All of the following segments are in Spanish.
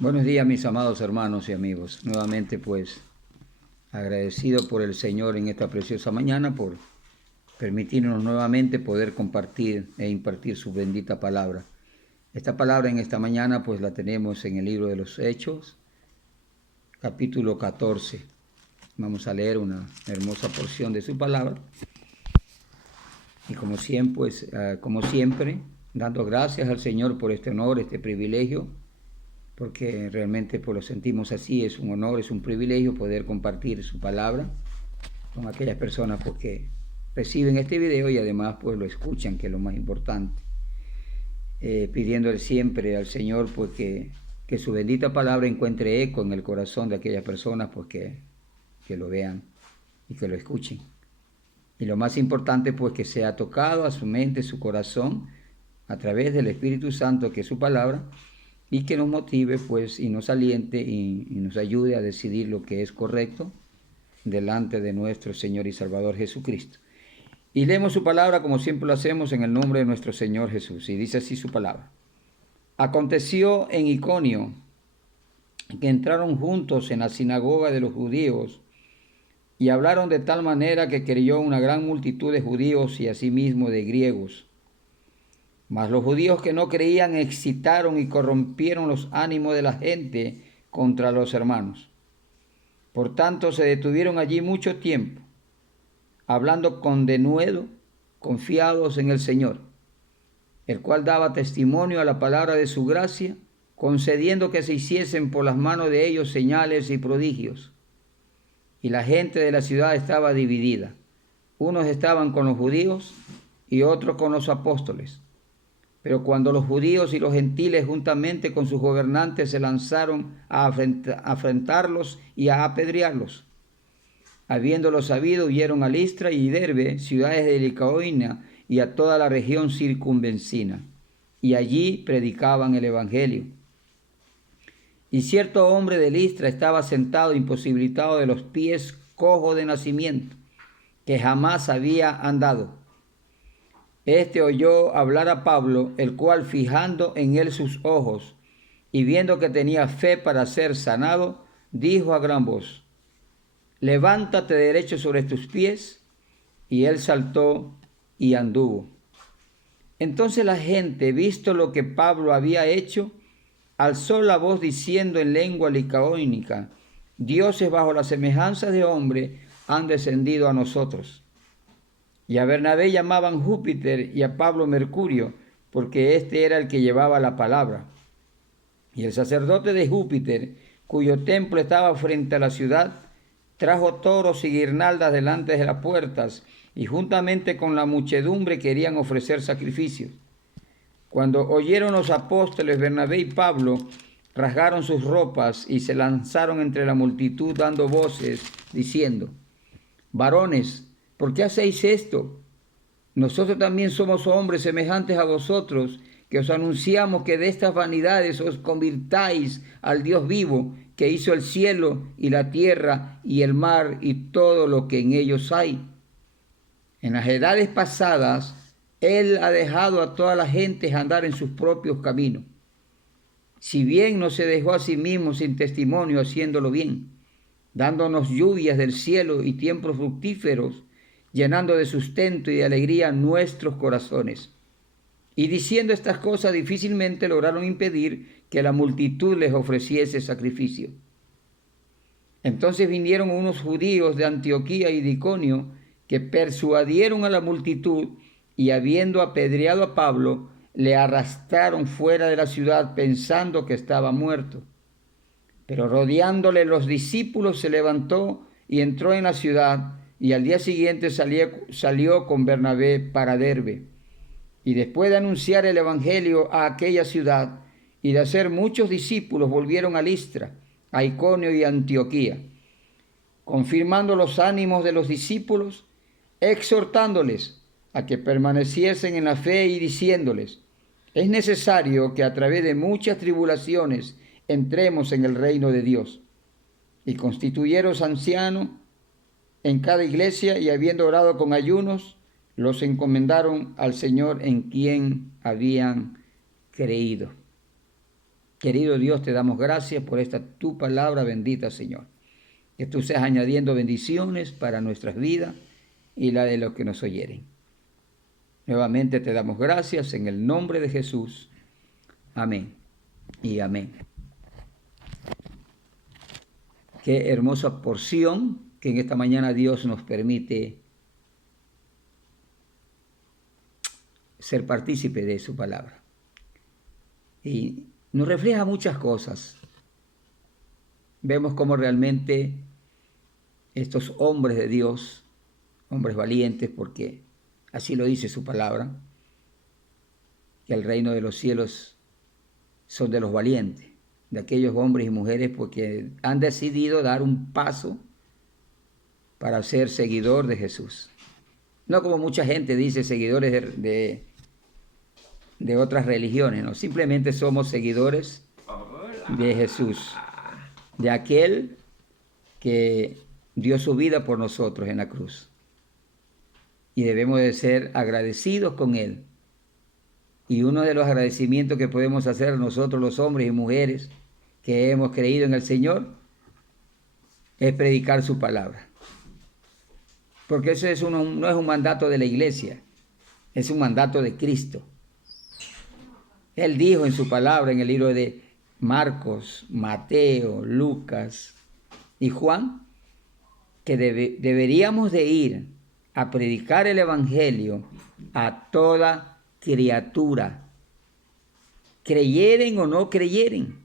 Buenos días, mis amados hermanos y amigos. Nuevamente, pues, agradecido por el Señor en esta preciosa mañana por permitirnos nuevamente poder compartir e impartir su bendita palabra. Esta palabra en esta mañana, pues, la tenemos en el libro de los Hechos, capítulo 14. Vamos a leer una hermosa porción de su palabra. Y como siempre, dando gracias al Señor por este honor, este privilegio, porque realmente pues lo sentimos así, es un honor, es un privilegio poder compartir su palabra con aquellas personas pues, que reciben este video y además pues lo escuchan, que es lo más importante. Pidiéndole siempre al Señor pues que su bendita palabra encuentre eco en el corazón de aquellas personas pues que lo vean y que lo escuchen. Y lo más importante pues que sea tocado a su mente, su corazón, a través del Espíritu Santo, que es su palabra, y que nos motive pues y nos aliente y nos ayude a decidir lo que es correcto delante de nuestro Señor y Salvador Jesucristo. Y leemos su palabra como siempre lo hacemos en el nombre de nuestro Señor Jesús. Y dice así su palabra. Aconteció en Iconio que entraron juntos en la sinagoga de los judíos y hablaron de tal manera que creyó una gran multitud de judíos y asimismo de griegos. Mas los judíos que no creían excitaron y corrompieron los ánimos de la gente contra los hermanos. Por tanto se detuvieron allí mucho tiempo, hablando con denuedo, confiados en el Señor, el cual daba testimonio a la palabra de su gracia, concediendo que se hiciesen por las manos de ellos señales y prodigios. Y la gente de la ciudad estaba dividida. Unos estaban con los judíos y otros con los apóstoles. Pero cuando los judíos y los gentiles juntamente con sus gobernantes se lanzaron a afrentarlos y a apedrearlos, habiéndolo sabido, huyeron a Listra y Derbe, ciudades de Licaonia, y a toda la región circunvencina, y allí predicaban el evangelio. Y cierto hombre de Listra estaba sentado imposibilitado de los pies, cojo de nacimiento, que jamás había andado. Este oyó hablar a Pablo, el cual, fijando en él sus ojos y viendo que tenía fe para ser sanado, dijo a gran voz: levántate derecho sobre tus pies. Y él saltó y anduvo. Entonces la gente, visto lo que Pablo había hecho, alzó la voz diciendo en lengua licaónica: dioses bajo la semejanza de hombre han descendido a nosotros. Y a Bernabé llamaban Júpiter y a Pablo Mercurio, porque este era el que llevaba la palabra. Y el sacerdote de Júpiter, cuyo templo estaba frente a la ciudad, trajo toros y guirnaldas delante de las puertas, y juntamente con la muchedumbre querían ofrecer sacrificios. Cuando oyeron los apóstoles Bernabé y Pablo, rasgaron sus ropas y se lanzaron entre la multitud dando voces, diciendo: varones, ¿por qué hacéis esto? Nosotros también somos hombres semejantes a vosotros, que os anunciamos que de estas vanidades os convirtáis al Dios vivo, que hizo el cielo y la tierra y el mar y todo lo que en ellos hay. En las edades pasadas, Él ha dejado a toda la gente andar en sus propios caminos. Si bien no se dejó a sí mismo sin testimonio haciéndolo bien, dándonos lluvias del cielo y tiempos fructíferos, llenando de sustento y de alegría nuestros corazones. Y diciendo estas cosas difícilmente lograron impedir que la multitud les ofreciese sacrificio. Entonces vinieron unos judíos de Antioquía y de Iconio que persuadieron a la multitud y habiendo apedreado a Pablo, le arrastraron fuera de la ciudad pensando que estaba muerto. Pero rodeándole los discípulos se levantó y entró en la ciudad, y al día siguiente salió con Bernabé para Derbe. Y después de anunciar el evangelio a aquella ciudad y de hacer muchos discípulos, volvieron a Listra, a Iconio y a Antioquía, confirmando los ánimos de los discípulos, exhortándoles a que permaneciesen en la fe y diciéndoles: es necesario que a través de muchas tribulaciones entremos en el reino de Dios. Y constituyeron ancianos en cada iglesia, y habiendo orado con ayunos, los encomendaron al Señor en quien habían creído. Querido Dios, te damos gracias por esta tu palabra bendita, Señor. Que tú seas añadiendo bendiciones para nuestras vidas y la de los que nos oyeren. Nuevamente te damos gracias en el nombre de Jesús. Amén y amén. Qué hermosa porción que en esta mañana Dios nos permite ser partícipe de su palabra. Y nos refleja muchas cosas. Vemos cómo realmente estos hombres de Dios, hombres valientes, porque así lo dice su palabra, que el reino de los cielos son de los valientes, de aquellos hombres y mujeres porque han decidido dar un paso para ser seguidor de Jesús. No como mucha gente dice, seguidores de otras religiones, no, simplemente somos seguidores de Jesús, de aquel que dio su vida por nosotros en la cruz. Y debemos de ser agradecidos con Él. Y uno de los agradecimientos que podemos hacer nosotros los hombres y mujeres que hemos creído en el Señor es predicar su palabra. Porque eso no es un mandato de la iglesia, es un mandato de Cristo. Él dijo en su palabra en el libro de Marcos, Mateo, Lucas y Juan que deberíamos de ir a predicar el evangelio a toda criatura, creyeren o no creyeren,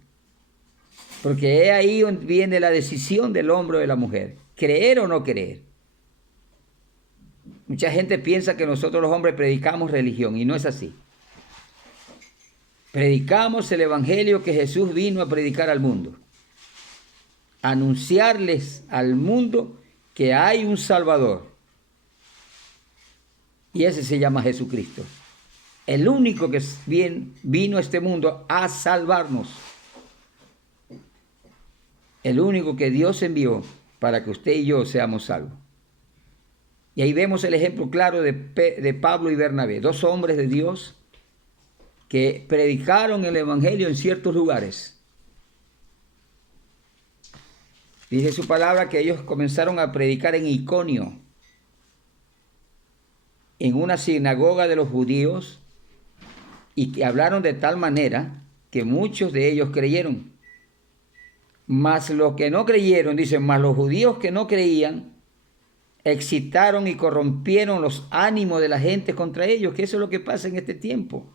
porque es ahí donde viene la decisión del hombre o de la mujer, creer o no creer. Mucha gente piensa que nosotros los hombres predicamos religión y no es así. Predicamos el evangelio que Jesús vino a predicar al mundo, anunciarles al mundo que hay un Salvador y ese se llama Jesucristo. El único que vino a este mundo a salvarnos. El único que Dios envió para que usted y yo seamos salvos. Y ahí vemos el ejemplo claro de Pablo y Bernabé, dos hombres de Dios que predicaron el evangelio en ciertos lugares. Dice su palabra que ellos comenzaron a predicar en Iconio, en una sinagoga de los judíos, y que hablaron de tal manera que muchos de ellos creyeron. Mas los que no creyeron, dicen, mas los judíos que no creían, excitaron y corrompieron los ánimos de la gente contra ellos, que eso es lo que pasa en este tiempo.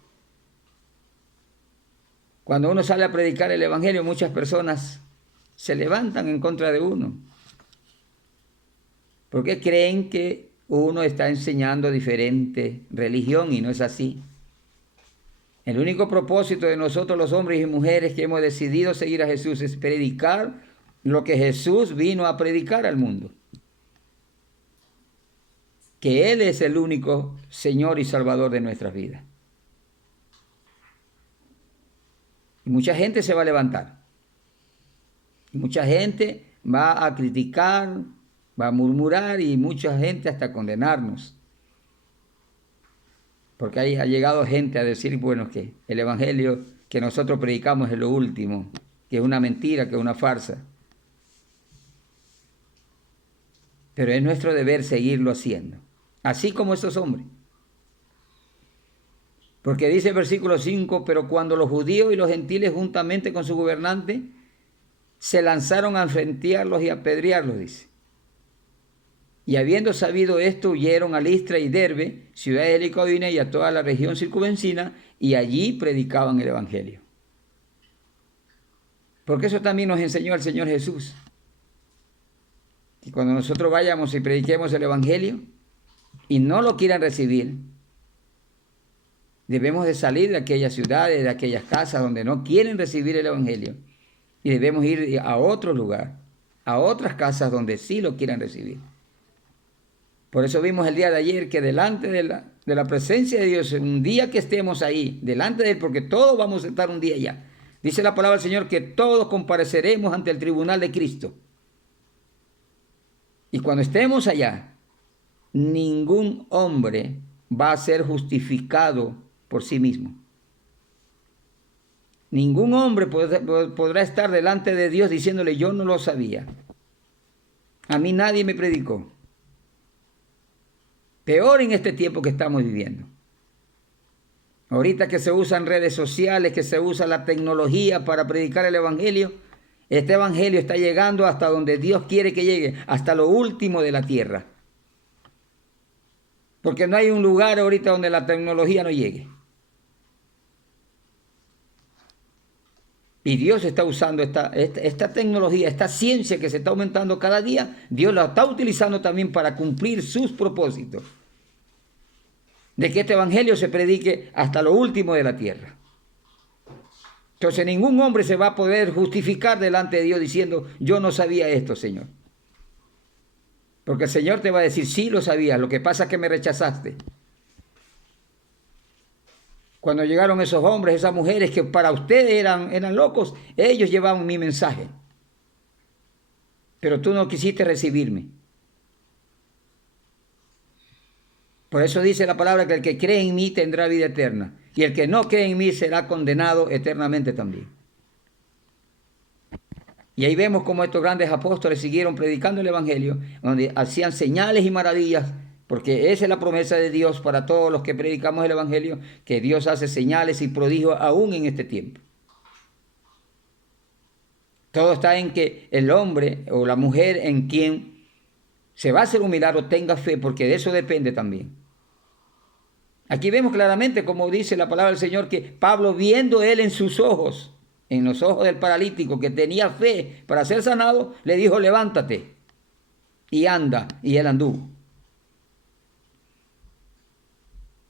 Cuando uno sale a predicar el evangelio, muchas personas se levantan en contra de uno, porque creen que uno está enseñando diferente religión y no es así. El único propósito de nosotros los hombres y mujeres que hemos decidido seguir a Jesús es predicar lo que Jesús vino a predicar al mundo. Que Él es el único Señor y Salvador de nuestras vidas. Y mucha gente se va a levantar. Y mucha gente va a criticar, va a murmurar y mucha gente hasta condenarnos. Porque ahí ha llegado gente a decir, bueno, que el evangelio que nosotros predicamos es lo último, que es una mentira, que es una farsa. Pero es nuestro deber seguirlo haciendo, así como estos hombres. Porque dice el versículo 5, pero cuando los judíos y los gentiles juntamente con su gobernante se lanzaron a enfrentarlos y a apedrearlos, dice. Y habiendo sabido esto, huyeron a Listra y Derbe, ciudades de Licaonia y a toda la región circunvecina, y allí predicaban el evangelio. Porque eso también nos enseñó el Señor Jesús. Que cuando nosotros vayamos y prediquemos el evangelio y no lo quieran recibir, debemos de salir de aquellas ciudades, de aquellas casas donde no quieren recibir el evangelio, y debemos ir a otro lugar, a otras casas donde sí lo quieran recibir. Por eso vimos el día de ayer que delante de la presencia de Dios, un día que estemos ahí, delante de Él, porque todos vamos a estar un día allá. Dice la palabra del Señor que todos compareceremos ante el tribunal de Cristo. Y cuando estemos allá, ningún hombre va a ser justificado por sí mismo. Ningún hombre podrá estar delante de Dios diciéndole, yo no lo sabía. A mí nadie me predicó. Peor en este tiempo que estamos viviendo. Ahorita que se usan redes sociales, que se usa la tecnología para predicar el evangelio, este evangelio está llegando hasta donde Dios quiere que llegue, hasta lo último de la tierra. Porque no hay un lugar ahorita donde la tecnología no llegue. Y Dios está usando esta tecnología, esta ciencia que se está aumentando cada día, Dios la está utilizando también para cumplir sus propósitos. De que este evangelio se predique hasta lo último de la tierra. Entonces ningún hombre se va a poder justificar delante de Dios diciendo, yo no sabía esto, Señor. Porque el Señor te va a decir, sí lo sabías, lo que pasa es que me rechazaste. Cuando llegaron esos hombres, esas mujeres que para ustedes eran locos, ellos llevaban mi mensaje. Pero tú no quisiste recibirme. Por eso dice la palabra que el que cree en mí tendrá vida eterna. Y el que no cree en mí será condenado eternamente también. Y ahí vemos cómo estos grandes apóstoles siguieron predicando el evangelio, donde hacían señales y maravillas, porque esa es la promesa de Dios para todos los que predicamos el evangelio, que Dios hace señales y prodigios aún en este tiempo. Todo está en que el hombre o la mujer en quien se va a hacer un milagro tenga fe, porque de eso depende también. Aquí vemos claramente, como dice la palabra del Señor, que Pablo, viendo él en sus ojos, en los ojos del paralítico que tenía fe para ser sanado, le dijo, levántate y anda, y él anduvo.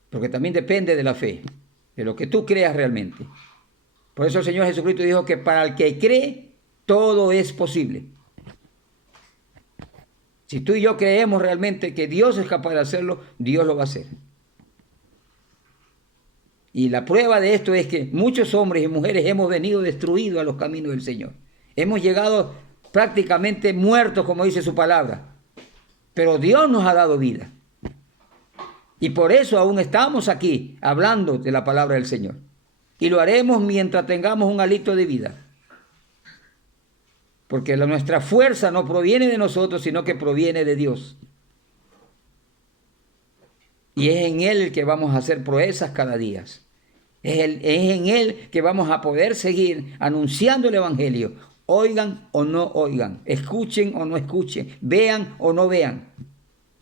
Porque también depende de la fe, de lo que tú creas realmente. Por eso el Señor Jesucristo dijo que para el que cree, todo es posible. Si tú y yo creemos realmente que Dios es capaz de hacerlo, Dios lo va a hacer. Y la prueba de esto es que muchos hombres y mujeres hemos venido destruidos a los caminos del Señor. Hemos llegado prácticamente muertos, como dice su palabra. Pero Dios nos ha dado vida. Y por eso aún estamos aquí hablando de la palabra del Señor. Y lo haremos mientras tengamos un hálito de vida. Porque nuestra fuerza no proviene de nosotros, sino que proviene de Dios. Y es en Él que vamos a hacer proezas cada día. Es en Él que vamos a poder seguir anunciando el evangelio. Oigan o no oigan, escuchen o no escuchen, vean o no vean,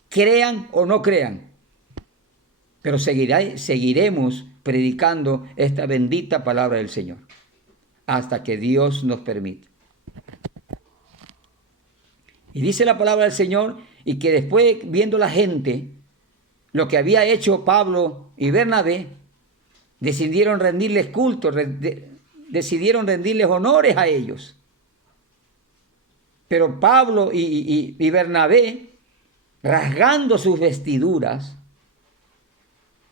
crean o no crean. Pero seguiremos predicando esta bendita palabra del Señor hasta que Dios nos permita. Y dice la palabra del Señor, y que después, viendo la gente lo que había hecho Pablo y Bernabé, decidieron rendirles culto, decidieron rendirles honores a ellos. Pero Pablo y Bernabé, rasgando sus vestiduras,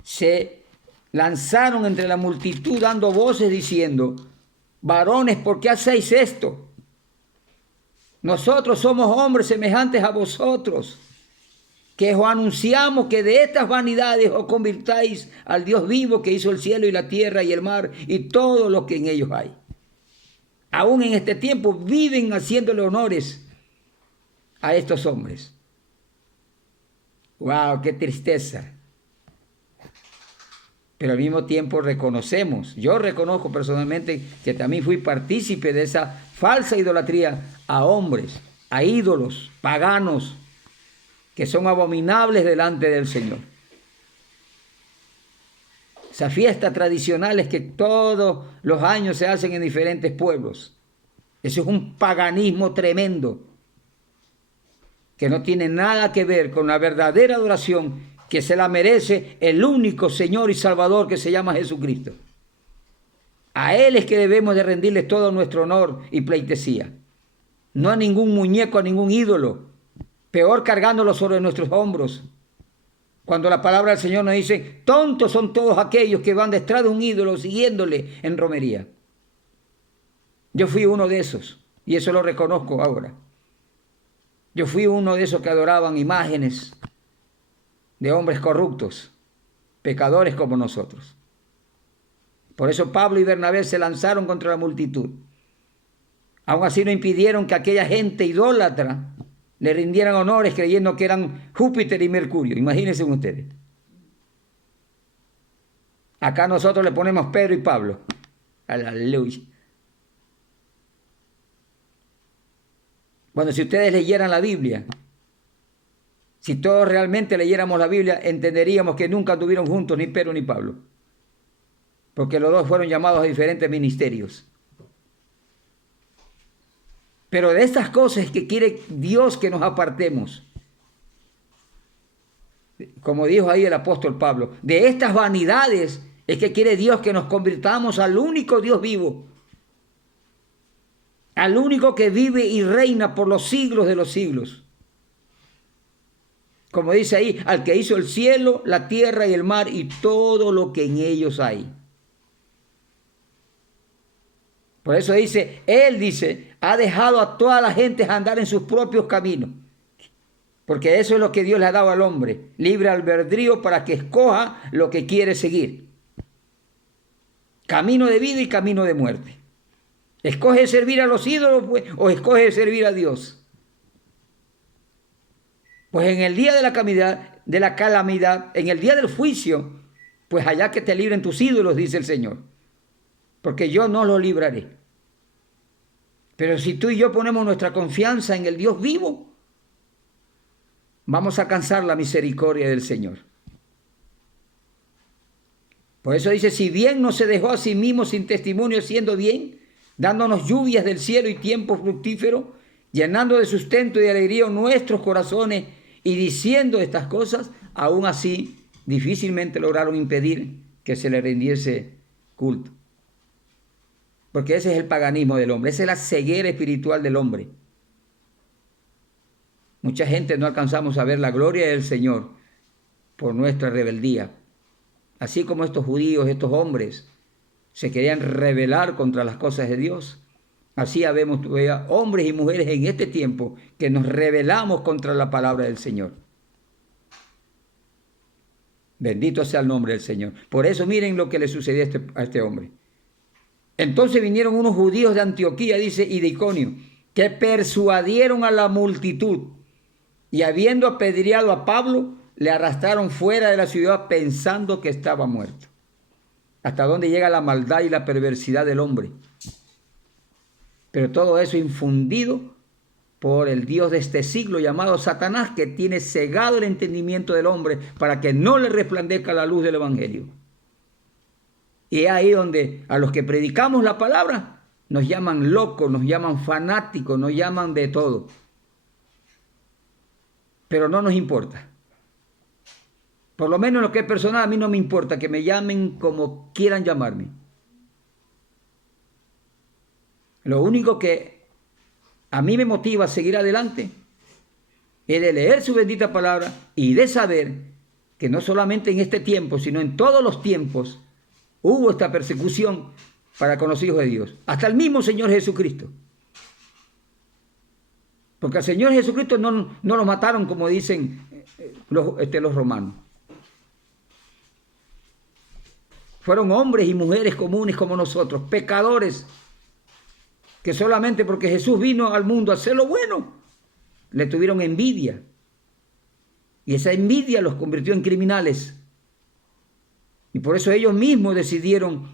se lanzaron entre la multitud dando voces diciendo, varones, ¿por qué hacéis esto? Nosotros somos hombres semejantes a vosotros, que os anunciamos que de estas vanidades os convirtáis al Dios vivo que hizo el cielo y la tierra y el mar y todo lo que en ellos hay. Aún en este tiempo viven haciéndole honores a estos hombres. ¡Wow! ¡Qué tristeza! Pero al mismo tiempo yo reconozco personalmente que también fui partícipe de esa falsa idolatría a hombres, a ídolos paganos, que son abominables delante del Señor. Esas fiestas tradicionales que todos los años se hacen en diferentes pueblos. Eso es un paganismo tremendo, que no tiene nada que ver con la verdadera adoración que se la merece el único Señor y Salvador que se llama Jesucristo. A Él es que debemos de rendirle todo nuestro honor y pleitesía. No a ningún muñeco, a ningún ídolo. Peor cargándolo sobre nuestros hombros. Cuando la palabra del Señor nos dice, tontos son todos aquellos que van detrás de un ídolo siguiéndole en romería. Yo fui uno de esos y eso lo reconozco ahora. Yo fui uno de esos que adoraban imágenes de hombres corruptos, pecadores como nosotros. Por eso Pablo y Bernabé se lanzaron contra la multitud. Aún así no impidieron que aquella gente idólatra le rindieran honores creyendo que eran Júpiter y Mercurio. Imagínense ustedes. Acá nosotros le ponemos Pedro y Pablo. Aleluya. Bueno, si ustedes leyeran la Biblia, si todos realmente leyéramos la Biblia, entenderíamos que nunca estuvieron juntos ni Pedro ni Pablo. Porque los dos fueron llamados a diferentes ministerios. Pero de estas cosas que quiere Dios que nos apartemos. Como dijo ahí el apóstol Pablo, de estas vanidades es que quiere Dios que nos convirtamos al único Dios vivo. Al único que vive y reina por los siglos de los siglos. Como dice ahí, al que hizo el cielo, la tierra y el mar y todo lo que en ellos hay. Por eso dice, Él dice, ha dejado a toda la gente andar en sus propios caminos. Porque eso es lo que Dios le ha dado al hombre, libre albedrío para que escoja lo que quiere seguir. Camino de vida y camino de muerte. ¿Escoge servir a los ídolos o escoge servir a Dios? Pues en el día de la calamidad, en el día del juicio, pues allá que te libren tus ídolos, dice el Señor. Porque yo no los libraré. Pero si tú y yo ponemos nuestra confianza en el Dios vivo, vamos a alcanzar la misericordia del Señor. Por eso dice, si bien no se dejó a sí mismo sin testimonio siendo bien, dándonos lluvias del cielo y tiempo fructífero, llenando de sustento y de alegría nuestros corazones y diciendo estas cosas, aún así difícilmente lograron impedir que se le rindiese culto. Porque ese es el paganismo del hombre, esa es la ceguera espiritual del hombre. Mucha gente no alcanzamos a ver la gloria del Señor por nuestra rebeldía. Así como estos judíos, estos hombres, se querían rebelar contra las cosas de Dios. Así habemos hombres y mujeres en este tiempo que nos rebelamos contra la palabra del Señor. Bendito sea el nombre del Señor. Por eso miren lo que le sucedió a este hombre. Entonces vinieron unos judíos de Antioquía, dice, y de Iconio, que persuadieron a la multitud y habiendo apedreado a Pablo, le arrastraron fuera de la ciudad pensando que estaba muerto. Hasta dónde llega la maldad y la perversidad del hombre. Pero todo eso infundido por el Dios de este siglo llamado Satanás, que tiene cegado el entendimiento del hombre para que no le resplandezca la luz del Evangelio. Y es ahí donde a los que predicamos la palabra nos llaman locos, nos llaman fanáticos, nos llaman de todo. Pero no nos importa. Por lo menos en lo que es personal, a mí no me importa que me llamen como quieran llamarme. Lo único que a mí me motiva a seguir adelante es de leer su bendita palabra y de saber que no solamente en este tiempo, sino en todos los tiempos hubo esta persecución para con los hijos de Dios. Hasta el mismo Señor Jesucristo. Porque al Señor Jesucristo no lo mataron como dicen los romanos. Fueron hombres y mujeres comunes como nosotros, pecadores, que solamente porque Jesús vino al mundo a hacer lo bueno, le tuvieron envidia. Y esa envidia los convirtió en criminales. Y por eso ellos mismos decidieron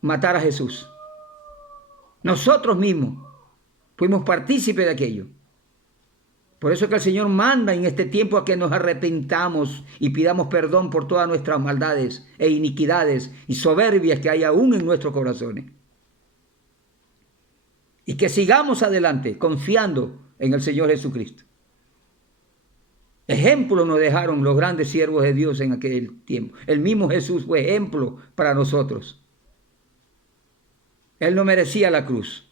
matar a Jesús. Nosotros mismos fuimos partícipes de aquello. Por eso que el Señor manda en este tiempo a que nos arrepentamos y pidamos perdón por todas nuestras maldades e iniquidades y soberbias que hay aún en nuestros corazones. Y que sigamos adelante confiando en el Señor Jesucristo. Ejemplo nos dejaron los grandes siervos de Dios en aquel tiempo. El mismo Jesús fue ejemplo para nosotros. Él no merecía la cruz,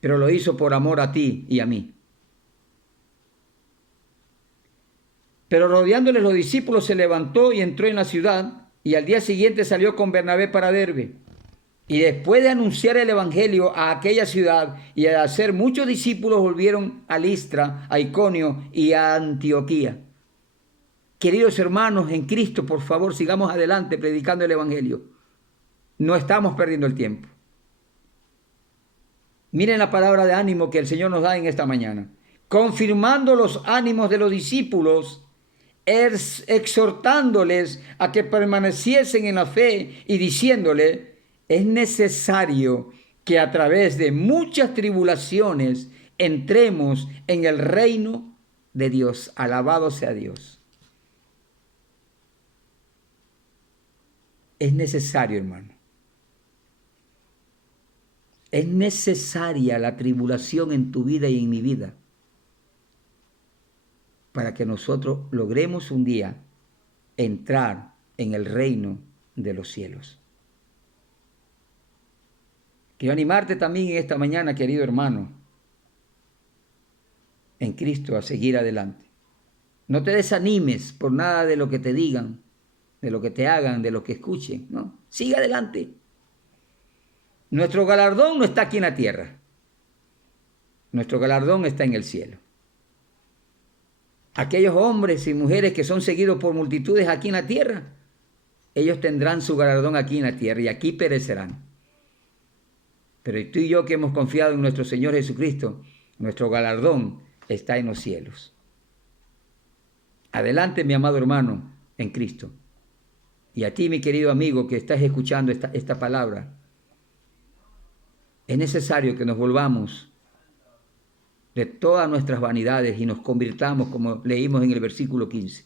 pero lo hizo por amor a ti y a mí. Pero rodeándoles los discípulos se levantó y entró en la ciudad y al día siguiente salió con Bernabé para Derbe. Y después de anunciar el evangelio a aquella ciudad y de hacer muchos discípulos volvieron a Listra, a Iconio y a Antioquía. Queridos hermanos en Cristo, por favor sigamos adelante predicando el evangelio. No estamos perdiendo el tiempo. Miren la palabra de ánimo que el Señor nos da en esta mañana. Confirmando los ánimos de los discípulos, exhortándoles a que permaneciesen en la fe y diciéndole, es necesario que a través de muchas tribulaciones entremos en el reino de Dios. Alabado sea Dios. Es necesario, hermano. Es necesaria la tribulación en tu vida y en mi vida para que nosotros logremos un día entrar en el reino de los cielos. Quiero animarte también en esta mañana, querido hermano, en Cristo, a seguir adelante. No te desanimes por nada de lo que te digan, de lo que te hagan, de lo que escuchen, ¿no? Sigue adelante. Nuestro galardón no está aquí en la tierra. Nuestro galardón está en el cielo. Aquellos hombres y mujeres que son seguidos por multitudes aquí en la tierra, ellos tendrán su galardón aquí en la tierra y aquí perecerán. Pero tú y yo que hemos confiado en nuestro Señor Jesucristo, nuestro galardón está en los cielos. Adelante, mi amado hermano, en Cristo. Y a ti, mi querido amigo, que estás escuchando esta palabra, es necesario que nos volvamos de todas nuestras vanidades y nos convirtamos, como leímos en el versículo 15.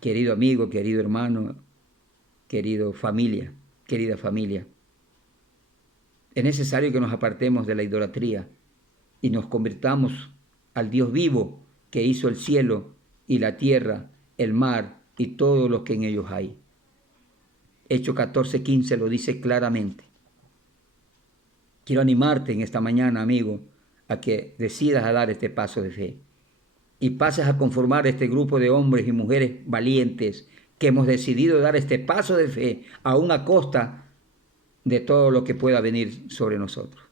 Querido amigo, querido hermano, querida familia, es necesario que nos apartemos de la idolatría y nos convirtamos al Dios vivo que hizo el cielo y la tierra, el mar y todo lo que en ellos hay. Hechos 14:15 lo dice claramente. Quiero animarte en esta mañana, amigo, a que decidas a dar este paso de fe y pases a conformar este grupo de hombres y mujeres valientes que hemos decidido dar este paso de fe aún a costa de todo lo que pueda venir sobre nosotros.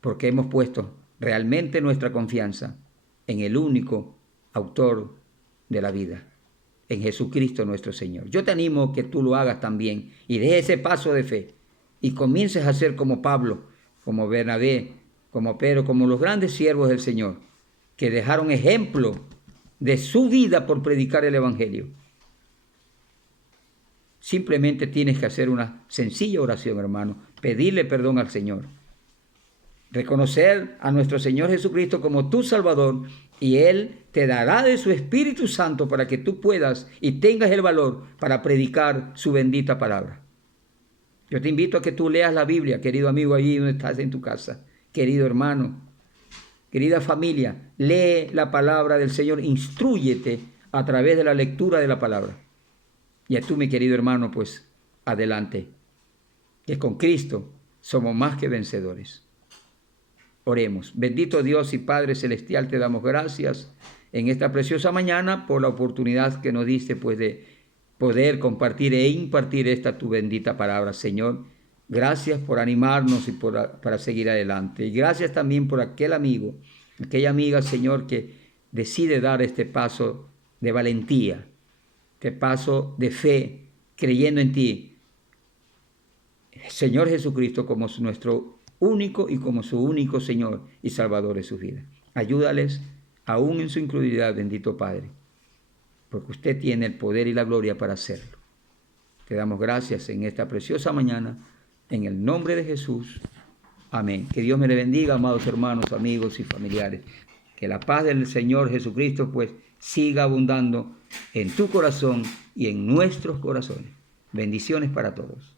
Porque hemos puesto realmente nuestra confianza en el único autor de la vida, en Jesucristo nuestro Señor. Yo te animo que tú lo hagas también y des ese paso de fe y comiences a ser como Pablo, como Bernabé, como Pedro, como los grandes siervos del Señor, que dejaron ejemplo de su vida por predicar el Evangelio. Simplemente tienes que hacer una sencilla oración, hermano, pedirle perdón al Señor, reconocer a nuestro Señor Jesucristo como tu Salvador, y Él te dará de su Espíritu Santo para que tú puedas y tengas el valor para predicar su bendita palabra. Yo te invito a que tú leas la Biblia, querido amigo, allí donde estás en tu casa, querido hermano, querida familia, lee la palabra del Señor, instrúyete a través de la lectura de la palabra. Y a tú, mi querido hermano, pues adelante, que con Cristo somos más que vencedores. Oremos. Bendito Dios y Padre Celestial, te damos gracias en esta preciosa mañana por la oportunidad que nos diste, pues, de poder compartir e impartir esta tu bendita palabra, Señor. Gracias por animarnos y para seguir adelante. Y gracias también por aquel amigo, aquella amiga, Señor, que decide dar este paso de valentía, este paso de fe, creyendo en ti, Señor Jesucristo, como nuestro único y como su único Señor y Salvador de su vida. Ayúdales aún en su incredulidad, bendito Padre, porque usted tiene el poder y la gloria para hacerlo. Te damos gracias en esta preciosa mañana, en el nombre de Jesús. Amén. Que Dios me le bendiga, amados hermanos, amigos y familiares. Que la paz del Señor Jesucristo, pues, siga abundando en tu corazón y en nuestros corazones. Bendiciones para todos.